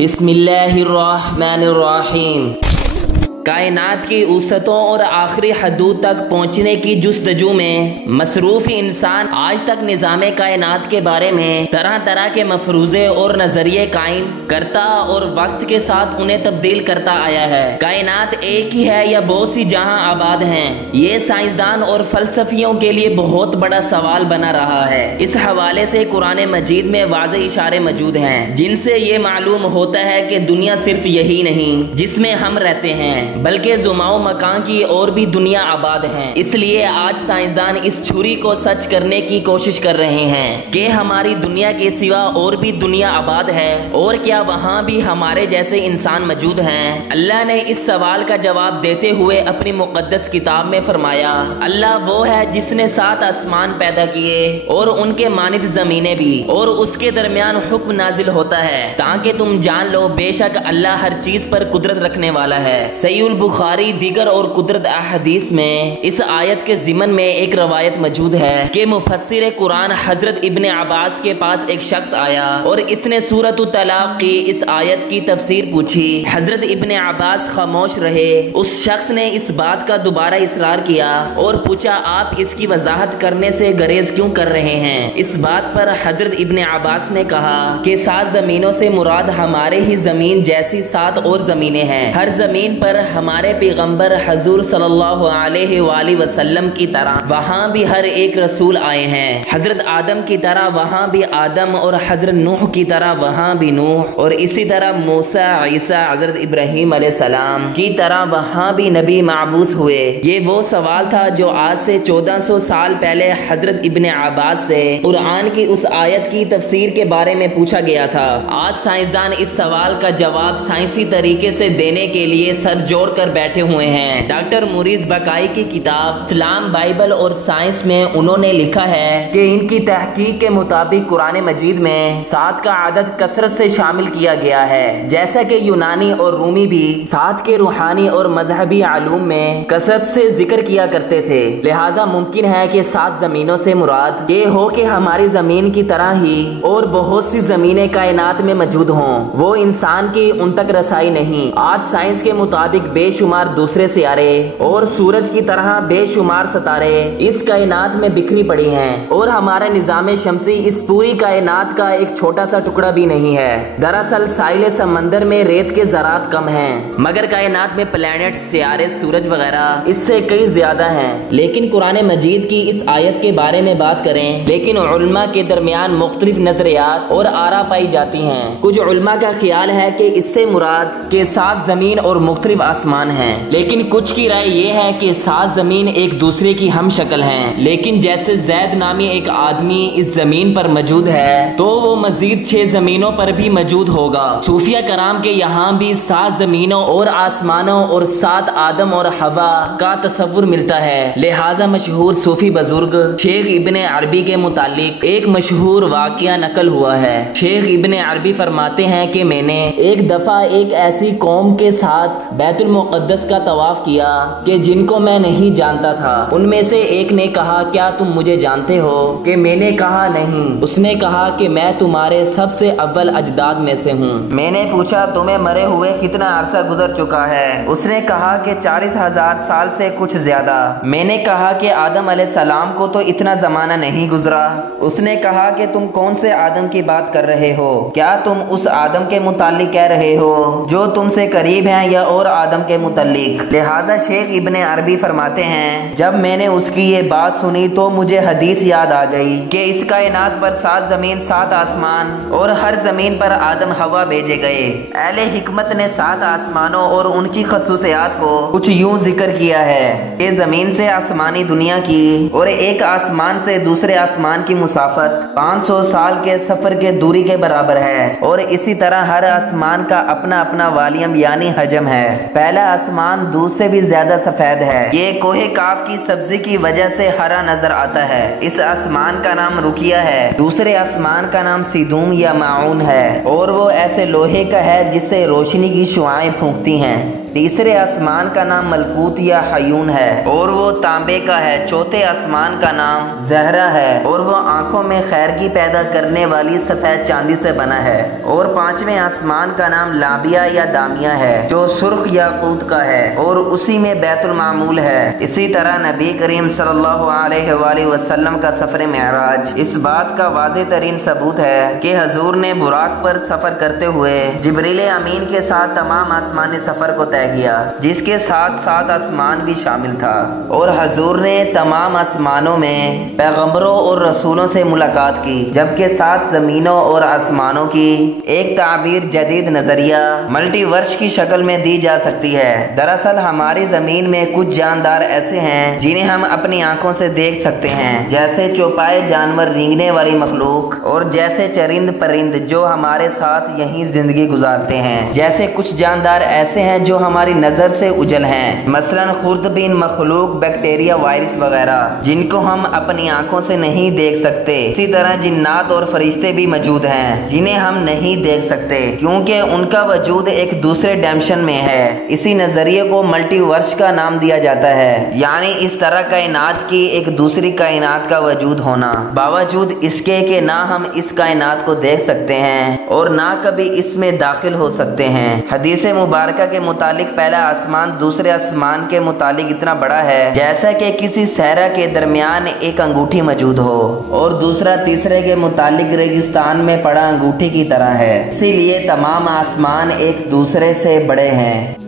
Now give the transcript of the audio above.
بسم اللہ الرحمن الرحیم۔ کائنات کی وسعتوں اور آخری حدود تک پہنچنے کی جستجو میں مصروف انسان آج تک نظام کائنات کے بارے میں طرح طرح کے مفروضے اور نظریے قائم کرتا اور وقت کے ساتھ انہیں تبدیل کرتا آیا ہے۔ کائنات ایک ہی ہے یا بہت سی جہاں آباد ہیں، یہ سائنسدان اور فلسفیوں کے لیے بہت بڑا سوال بنا رہا ہے۔ اس حوالے سے قرآن مجید میں واضح اشارے موجود ہیں جن سے یہ معلوم ہوتا ہے کہ دنیا صرف یہی نہیں جس میں ہم رہتے ہیں، بلکہ زماؤ مکان کی اور بھی دنیا آباد ہیں۔ اس لیے آج سائنسدان اس چھری کو سچ کرنے کی کوشش کر رہے ہیں کہ ہماری دنیا کے سوا اور بھی دنیا آباد ہے اور کیا وہاں بھی ہمارے جیسے انسان موجود ہیں۔ اللہ نے اس سوال کا جواب دیتے ہوئے اپنی مقدس کتاب میں فرمایا، اللہ وہ ہے جس نے 7 آسمان پیدا کیے اور ان کے مانند زمینیں بھی، اور اس کے درمیان حکم نازل ہوتا ہے تاکہ تم جان لو بے شک اللہ ہر چیز پر قدرت رکھنے والا ہے۔ صحیح البخاری دیگر اور قدرت احادیث میں اس آیت کے ضمن میں ایک روایت موجود ہے کہ مفسر قرآن حضرت ابن عباس کے پاس ایک شخص آیا اور اس نے سورۃ الطلاق کی اس آیت کی تفسیر پوچھی۔ حضرت ابن عباس خاموش رہے۔ اس شخص نے اس بات کا دوبارہ اصرار کیا اور پوچھا، آپ اس کی وضاحت کرنے سے گریز کیوں کر رہے ہیں؟ اس بات پر حضرت ابن عباس نے کہا کہ 7 زمینوں سے مراد ہمارے ہی زمین جیسی 7 اور زمینیں ہیں۔ ہر زمین پر ہمارے پیغمبر حضور صلی اللہ علیہ وآلہ وسلم کی طرح وہاں بھی ہر ایک رسول آئے ہیں۔ حضرت آدم کی طرح وہاں بھی آدم، اور حضرت نوح کی طرح وہاں بھی نوح، اور اسی طرح موسیٰ، عیسیٰ، حضرت ابراہیم علیہ السلام کی طرح وہاں بھی نبی مبعوث ہوئے۔ یہ وہ سوال تھا جو آج سے 1400 سال پہلے حضرت ابن عباس سے قرآن کی اس آیت کی تفسیر کے بارے میں پوچھا گیا تھا۔ آج سائنسدان اس سوال کا جواب سائنسی طریقے سے دینے کے لیے سر جوڑ کر بیٹھے ہوئے ہیں۔ ڈاکٹر موریس بقائی کی کتاب اسلام، بائبل اور سائنس میں انہوں نے لکھا ہے کہ ان کی تحقیق کے مطابق قرآن مجید میں 7 کا عدد کثرت سے شامل کیا گیا ہے، جیسا کہ یونانی اور رومی بھی 7 کے روحانی اور مذہبی علوم میں کثرت سے ذکر کیا کرتے تھے۔ لہٰذا ممکن ہے کہ 7 زمینوں سے مراد یہ ہو کہ ہماری زمین کی طرح ہی اور بہت سی زمینیں کائنات میں موجود ہوں، وہ انسان کی ان تک رسائی نہیں۔ آج سائنس کے مطابق بے شمار دوسرے سیارے اور سورج کی طرح بے شمار ستارے اس کائنات میں بکھری پڑی ہیں، اور ہمارا نظام شمسی اس پوری کائنات کا ایک چھوٹا سا ٹکڑا بھی نہیں ہے۔ دراصل ساحل سمندر میں ریت کے ذرات کم ہیں، مگر کائنات میں پلانٹ، سیارے، سورج وغیرہ اس سے کئی زیادہ ہیں۔ لیکن قرآن مجید کی اس آیت کے بارے میں بات کریں، لیکن علماء کے درمیان مختلف نظریات اور آراء پائی جاتی ہیں۔ کچھ علماء کا خیال ہے کہ اس سے مراد کہ 7 زمین اور مختلف آسمان ہیں، لیکن کچھ کی رائے یہ ہے کہ 7 زمین ایک دوسرے کی ہم شکل ہیں، لیکن جیسے زید نامی ایک آدمی اس زمین پر موجود ہے تو وہ مزید 6 زمینوں پر بھی موجود ہوگا۔ صوفیہ کرام کے یہاں بھی 7 زمینوں اور آسمانوں اور 7 آدم اور حوا کا تصور ملتا ہے۔ لہٰذا مشہور صوفی بزرگ شیخ ابن عربی کے متعلق ایک مشہور واقعہ نقل ہوا ہے۔ شیخ ابن عربی فرماتے ہیں کہ میں نے ایک دفعہ ایک ایسی قوم کے ساتھ بیت المقدس کا طواف کیا کہ جن کو میں نہیں جانتا تھا۔ ان میں سے ایک نے کہا، کیا تم مجھے جانتے ہو؟ کہ میں نے کہا نہیں۔ اس نے کہا کہ میں تمہارے سب سے اول اجداد میں سے ہوں۔ میں نے پوچھا، تمہیں مرے ہوئے کتنا عرصہ گزر چکا ہے؟ اس نے کہا کہ 40,000 سال سے کچھ زیادہ۔ میں نے کہا کہ آدم علیہ السلام کو تو اتنا زمانہ نہیں گزرا۔ اس نے کہا کہ تم کون سے آدم کی بات کر رہے ہو؟ کیا تم اس آدم کے متعلق کہہ رہے ہو جو تم سے قریب ہیں یا اور آدم کے متعلق؟ لہٰذا شیخ ابن عربی فرماتے ہیں، جب میں نے اس کی یہ بات سنی تو مجھے حدیث یاد آ گئی کہ اس کائنات پر 7 زمین، 7 آسمان، اور ہر زمین پر آدم حوا بھیجے گئے۔ اہل حکمت نے 7 آسمانوں اور ان کی خصوصیات کو کچھ یوں ذکر کیا ہے کہ زمین سے آسمانی دنیا کی اور ایک آسمان سے دوسرے آسمان کی مسافت 500 سال کے سفر کے دوری کے برابر ہے، اور اسی طرح ہر آسمان کا اپنا اپنا والیوم یعنی حجم ہے۔ پہلا آسمان دودھ سے بھی زیادہ سفید ہے، یہ کوہ کاف کی سبزی کی وجہ سے ہرا نظر آتا ہے۔ اس آسمان کا نام رقیہ ہے۔ دوسرے آسمان کا نام سیدوم یا معون ہے، اور وہ ایسے لوہے کا ہے جس سے روشنی کی شعاعیں پھونکتی ہیں۔ تیسرے آسمان کا نام ملکوت یا حیون ہے، اور وہ تانبے کا ہے۔ چوتھے آسمان کا نام زہرہ ہے، اور وہ آنکھوں میں خیر کی پیدا کرنے والی سفید چاندی سے بنا ہے۔ اور پانچویں آسمان کا نام لابیہ یا دامیہ ہے، جو سرخ یاقوت کا ہے، اور اسی میں بیت المعمول ہے۔ اسی طرح نبی کریم صلی اللہ علیہ وآلہ وسلم کا سفر معراج اس بات کا واضح ترین ثبوت ہے کہ حضور نے براق پر سفر کرتے ہوئے جبریل امین کے ساتھ تمام آسمانی سفر کو کیا، جس کے ساتھ 7 آسمان بھی شامل تھا، اور حضور نے تمام آسمانوں میں پیغمبروں اور رسولوں سے ملاقات کی، جبکہ 7 زمینوں اور آسمانوں کی ایک تعبیر جدید نظریہ ملٹی ورس کی شکل میں دی جا سکتی ہے۔ دراصل ہماری زمین میں کچھ جاندار ایسے ہیں جنہیں ہم اپنی آنکھوں سے دیکھ سکتے ہیں، جیسے چوپائے جانور، رینگنے والی مخلوق، اور جیسے چرند پرند جو ہمارے ساتھ یہیں زندگی گزارتے ہیں۔ جیسے کچھ جاندار ایسے ہیں جو ہماری نظر سے اجل ہیں، مثلا خوردبین مخلوق، بیکٹیریا، وائرس وغیرہ، جن کو ہم اپنی آنکھوں سے نہیں دیکھ سکتے۔ اسی طرح جنات اور فرشتے بھی موجود ہیں جنہیں ہم نہیں دیکھ سکتے، کیونکہ ان کا وجود ایک دوسرے ڈائمینشن میں ہے۔ اسی نظریے کو ملٹی ورس کا نام دیا جاتا ہے، یعنی اس طرح کائنات کی ایک دوسری کائنات کا وجود ہونا، باوجود اس کے کہ نہ ہم اس کائنات کو دیکھ سکتے ہیں اور نہ کبھی اس میں داخل ہو سکتے ہیں۔ حدیث مبارکہ کے مطابق پہلا آسمان دوسرے آسمان کے متعلق اتنا بڑا ہے جیسا کہ کسی صحرا کے درمیان ایک انگوٹھی موجود ہو، اور دوسرا تیسرے کے متعلق ریگستان میں پڑا انگوٹھی کی طرح ہے۔ اسی لیے تمام آسمان ایک دوسرے سے بڑے ہیں۔